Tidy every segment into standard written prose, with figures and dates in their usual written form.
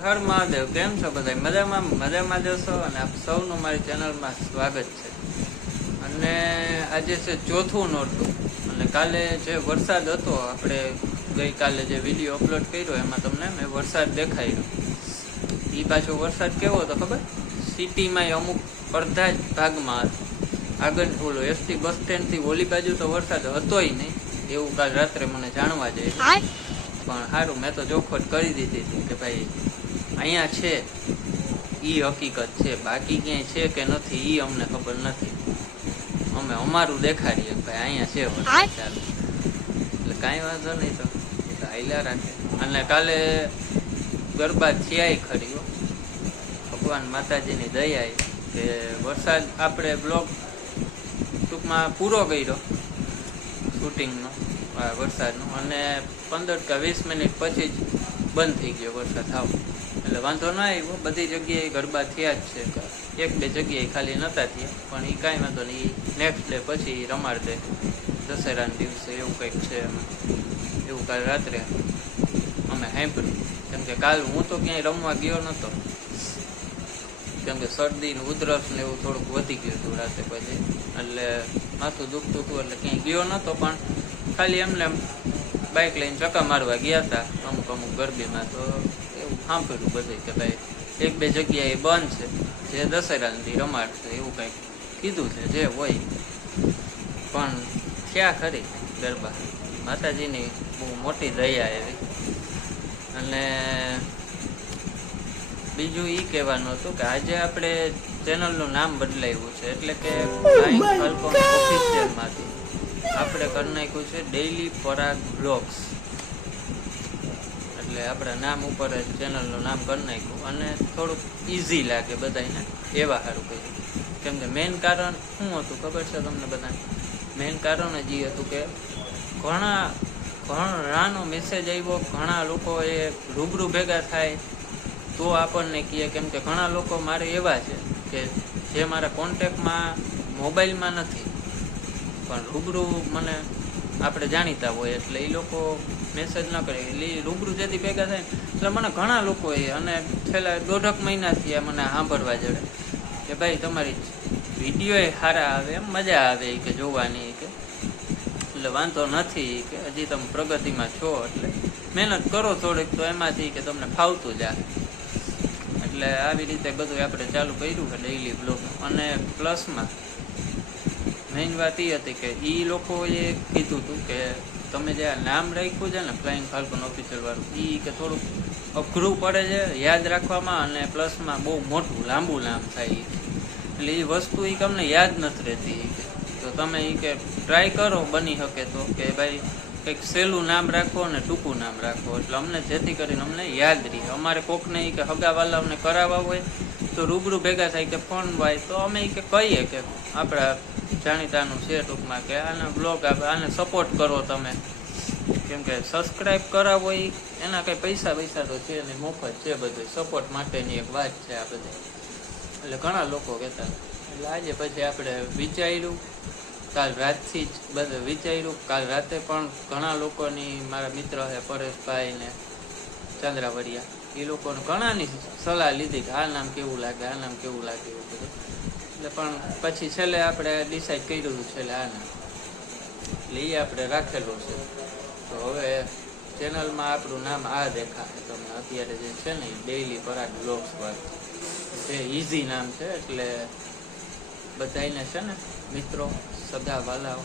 હર મહાદેવ, કેમ છો બધા? મજામાં જશો અને આપ સૌનું મારી ચેનલમાં સ્વાગત છે. અને આજે છે ચોથું નોરતું અને કાલે જે વરસાદ હતો, આપણે ગઈકાલે જે વિડીયો અપલોડ કર્યો એમાં તમને મેં વરસાદ દેખાડ્યો. એ પાછો વરસાદ કેવો હતો ખબર? સિટીમાં અમુક અડધા જ ભાગમાં હતો. આગળ ઓલો એસટી બસ સ્ટેન્ડથી ઓલી બાજુ તો વરસાદ હતોય નહીં એવું કાલ રાત્રે મને જાણવા જાય. પણ સારું, મેં તો જોખવટ કરી દીધી હતી કે ભાઈ અહીંયા છે ઈ હકીકત છે, બાકી ક્યાંય છે કે નથી ઈ અમને ખબર નથી. અમે અમારું દેખાડીએ ભાઈ અહીંયા છે વરસાદ ચાલુ, એટલે કાંઈ વાંધો નહીં, તો હાલ્યા રાખે. અને કાલે ગરબા થયા ખરી, ભગવાન માતાજીની દયા કે વરસાદ આપણે બ્લોગ ટૂંકમાં પૂરો કર્યો શૂટિંગનો વરસાદનું, અને 15 કે 20 મિનિટ પછી જ બંધ થઈ ગયો વરસાદ થાવ, એટલે વાંધો ના આવ્યો. બધી જગ્યાએ ગરબા થયા જ છે, એક બે જગ્યાએ ખાલી નહોતા થયા, પણ એ કાંઈ વાંધો નહીં. નેક્સ્ટ ડે પછી રમાડ દે દશેરાના દિવસે, એવું કંઈક છે એવું કાલ રાત્રે અમે સાંભળ્યું. કેમ કે કાલ હું તો ક્યાંય રમવા ગયો નહોતો, કેમ કે શરદી ને ઉધરસ ને એવું થોડુંક વધી ગયું હતું રાતે પછી, એટલે માથું દુખતું હતું એટલે ક્યાંય ગયો નહોતો. પણ ખાલી એમને બાઇક લઈને ચક્કા મારવા ગયા હતા અમુક ગરબીમાં, તો એવું સાંભળ્યું બધે કે ભાઈ એક બે જગ્યાએ બંધ છે જે દશેરાથી રમાડશે એવું કંઈક કીધું છે. જે હોય પણ થયા ખરી ગરબા, માતાજીની બહુ મોટી દયા એવી. અને બીજું એ કહેવાનું હતું કે આજે આપણે ચેનલનું નામ બદલાવ્યું છે, એટલે કે ઓફિશિયલમાંથી આપણે કરી નાખ્યું છે ડેઈલી પરાગ બ્લોગ્સ. એટલે આપણે નામ ઉપર જ ચેનલનું નામ કરી નાખ્યું, અને થોડુંક ઇઝી લાગે બધાને એવા સારું કહ્યું. કેમ કે મેઇન કારણ શું હતું ખબર છે તમને બધાને? મેઇન કારણ જ એ હતું કે ઘણાનો મેસેજ આવ્યો, ઘણા લોકો એ રૂબરૂ ભેગા થાય તો આપણને કહે. કેમ કે ઘણા લોકો મારે એવા છે કે જે મારા કોન્ટેક્ટમાં મોબાઈલમાં નથી, પણ રૂબરૂ મને આપણે જાણીતા હોય એટલે એ લોકો મેસેજ ન કરે, એટલે રૂબરૂ જેથી ભેગા થાય એટલે મને ઘણા લોકોએ, અને છેલ્લા 1.5 મહિનાથી મને સાંભળવા જડે કે ભાઈ તમારી વિડીયો સારા આવે, એમ મજા આવે કે જોવાની, કે એટલે વાંધો નથી કે હજી તમે પ્રગતિમાં છો એટલે મહેનત કરો થોડીક, તો એમાંથી કે તમને ફાવતું જ આવે. એટલે આવી રીતે બધું આપણે ચાલુ કર્યું છે ડેઈલી બ્લોગ. અને પ્લસમાં મેઇન વાત એ હતી કે એ લોકોએ કીધું હતું કે તમે જે નામ રાખ્યું છે ને ફ્લાઇંગ ફાલ્કન ઓફિશિયલ વાળું, એ કે થોડુંક અઘરું પડે છે યાદ રાખવામાં, અને પ્લસમાં બહુ મોટું લાંબુ નામ થાય, એટલે એ વસ્તુ એ તમને યાદ નથી રહેતી. તો તમે એ કે ટ્રાય કરો બની શકે તો કે ભાઈ કંઈક સહેલું નામ રાખો ને ટૂંકું નામ રાખો, એટલે અમને જેથી કરીને અમને યાદ રહે. અમારે કોકને કે હગાવાલાઓને કરાવવા હોય તો રૂબરૂ ભેગા થાય કે ફોન હોય તો અમે કે કહીએ કે આપણા જાણીતાનું છે ટૂંકમાં, કે આના બ્લોગ આને સપોર્ટ કરો તમે. કેમ કે સબસ્ક્રાઈબ કરાવો એના કંઈ પૈસા તો છે નહીં, મફત છે બધું, સપોર્ટ માટેની એક વાત છે આ બધી. એટલે ઘણા લોકો કહેતા, એટલે આજે પછી આપણે વિચાર્યું, કાલ રાતથી જ બધું વિચાર્યું. કાલ રાતે પણ ઘણા લોકોની, મારા મિત્ર છે પરેશભાઈ ને ચંદ્રાવરિયા, એ લોકોને ઘણાની સલાહ લીધી કે આ નામ કેવું લાગે, આ નામ કેવું લાગે એવું બધું. એટલે પણ પછી છેલ્લે આપણે ડિસાઈડ કર્યું હતું છેલ્લે આ નામ, એટલે એ આપણે રાખેલું છે. તો હવે ચેનલમાં આપણું નામ આ દેખાશે તમને અત્યારે જે છે ને ડેઈલી પરાગ બ્લોગ્સ વાળું, જે ઇઝી નામ છે. એટલે બધાને છે ને મિત્રો, સગા વાલાઓ,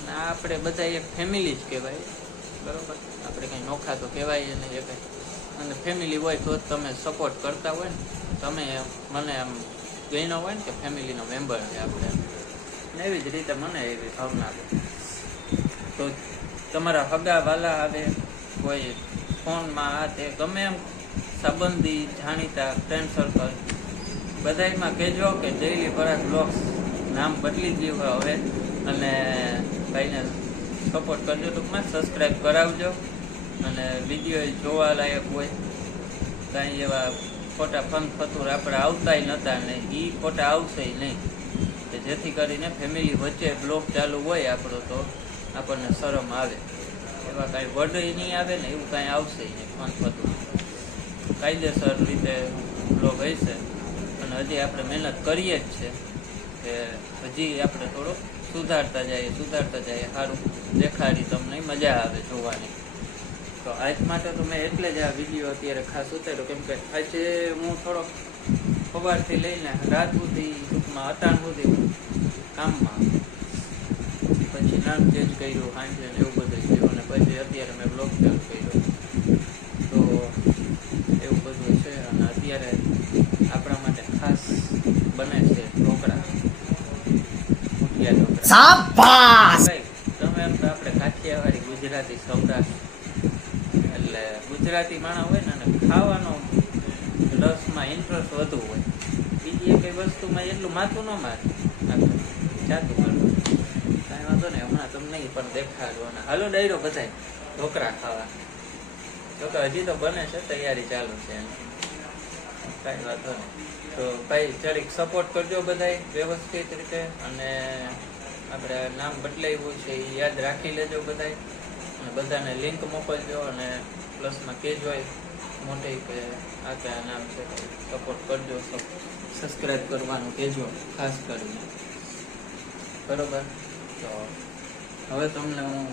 અને આપણે બધા એક ફેમિલી જ કહેવાય, બરાબર? આપણે કંઈ નોખા તો કહેવાય નહીં એ કંઈ, અને ફેમિલી હોય તો જ તમે સપોર્ટ કરતા હોય ને, તમે મને આમ ગણ્યો હોય ને કે ફેમિલીનો મેમ્બર છે આપણે, ને એવી જ રીતે મને એવી ભાવના આવે. તો તમારા હગા વાલા આવે, કોઈ ફોનમાં આ તે ગમે એમ સંબંધી જાણીતા ફ્રેન્ડ સર્કલ બધામાં કહેજો કે ડેઈલી પરાગ બ્લોગ્સ નામ બદલી ગયું હવે, અને ભાઈને સપોર્ટ કરજો, ટૂંકમાં સબસ્ક્રાઈબ કરાવજો. અને વિડીયો જોવા લાયક હોય, કાંઈ એવા ખોટા ફતુર આપણે આવતાય નહોતા ને એ ખોટા આવશે નહીં, કે જેથી કરીને ફેમિલી વચ્ચે બ્લોગ ચાલુ હોય આપણો તો આપણને શરમ આવે, એવા કાંઈ વર્ડ નહીં આવે ને એવું કાંઈ આવશે નહીં ફતું. કાયદેસર રીતે બ્લોગ હશે. અને હજી આપણે મહેનત કરીએ જ છે કે હજી આપણે થોડું સુધારતા જઈએ સારું દેખાડી, તમને મજા આવે જોવાની. તો આજ માટે તો મેં એટલે જ આ વિડીયો અત્યારે ખાસ ઉતાર્યો, કેમ કે આજે હું થોડોક સવારથી લઈને રાત સુધી ટૂંકમાં અટાણ સુધી હું કામમાં, પછી નામ ચેન્જ કર્યું સાંજે એવું બધું થયું, અને પછી અત્યારે મેં બ્લોગ ચાલુ કર્યો. તો એવું બધું છે. અને અત્યારે આપણા માટે ખાસ બને છે ઢોકળા, મુઠિયા ઢોકળા. તમે એમ તો આપણે કાઠિયાવાડી ગુજરાતી સૌરાષ્ટ્ર એટલે ગુજરાતી માણસ હોય ને, અને ખાવાનો રસમાં ઇન્ટરેસ્ટ વધુ હોય. બીજી કઈ વસ્તુમાં એટલું માથું ન મારે, આપણે જાતું કરવું કાંઈ વાંધો નહીં. હમણાં તમને પણ દેખાડવાના. હાલો ડાયરો બધાય ઢોકળા ખાવા. તો કે હજી તો બને છે, તૈયારી ચાલુ છે એની, કાંઈ વાંધો નહીં. તો ભાઈ જરીક સપોર્ટ કરજો બધાય વ્યવસ્થિત રીતે. અને આપણે નામ બદલાવ્યું છે એ યાદ રાખી લેજો બધાય, અને બધાને લિંક મોકલજો. અને પ્લસમાં કહેજો મોટી કે આ કયા નામ છે, સપોર્ટ કરજો, સબસ્ક્રાઈબ કરવાનું કહેજો ખાસ કરીને, બરોબર. તો હવે તમને હું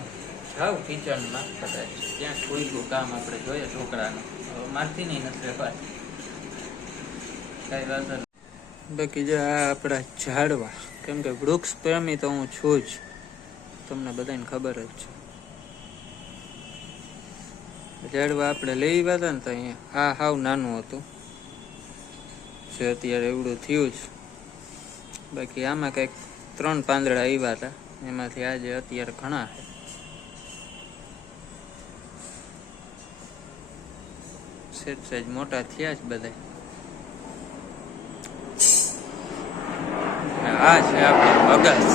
જાઉં કિચનમાં, કદાચ ત્યાં કોઈ ગયું કામ આપણે જોઈએ ઢોકળાનું. હવે મારથી નહીં નથી પાછી, કાંઈ વાંધો નહીં. બાકી જો આ આપણા ઝાડવા, કેમ કે વૃક્ષ પ્રેમી તો હું છું જ, તમને બધાને ખબર જ છે. ઝાડવા આપણે લઈ આવ્યા હતા ને, તો અહીંયા આ હાવ નાનું હતું, જે અત્યારે એવડું થયું જ. બાકી આમાં કંઈક 3 પાંદડા આવ્યા હતા, એમાંથી આજે અત્યારે ઘણા છે. સેજ સેજ મોટા થયા જ બધા. આ છે આપણે બગાસ.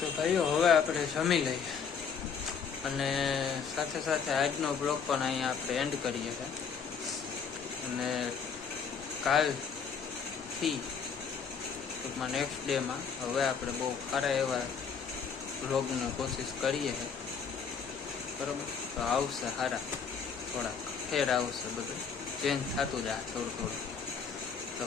તો ભાઈઓ હવે આપણે જમી લઈએ, અને સાથે સાથે આજનો બ્લોગ પણ અહીંયા આપણે એન્ડ કરીએ છીએ. અને કાલથી ટૂંકમાં નેક્સ્ટ ડેમાં હવે આપણે બહુ સારા એવા બ્લોગની કોશિશ કરીએ છીએ, બરાબર. તો આવશે સારા, થોડાક ફેર આવશે, બધું ચેન્જ થતું જાય થોડું. તો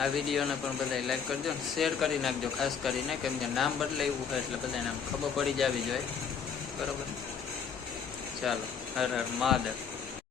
આ વિડીયોને પણ બધા લાઈક કરજો ને શેર કરી નાખજો ખાસ કરીને, કેમ કે નામ બદલાવ્યું હોય એટલે બધાને આમ ખબર પડી જવી જોઈએ, બરાબર. ચાલો, હર હર મહાદેવ.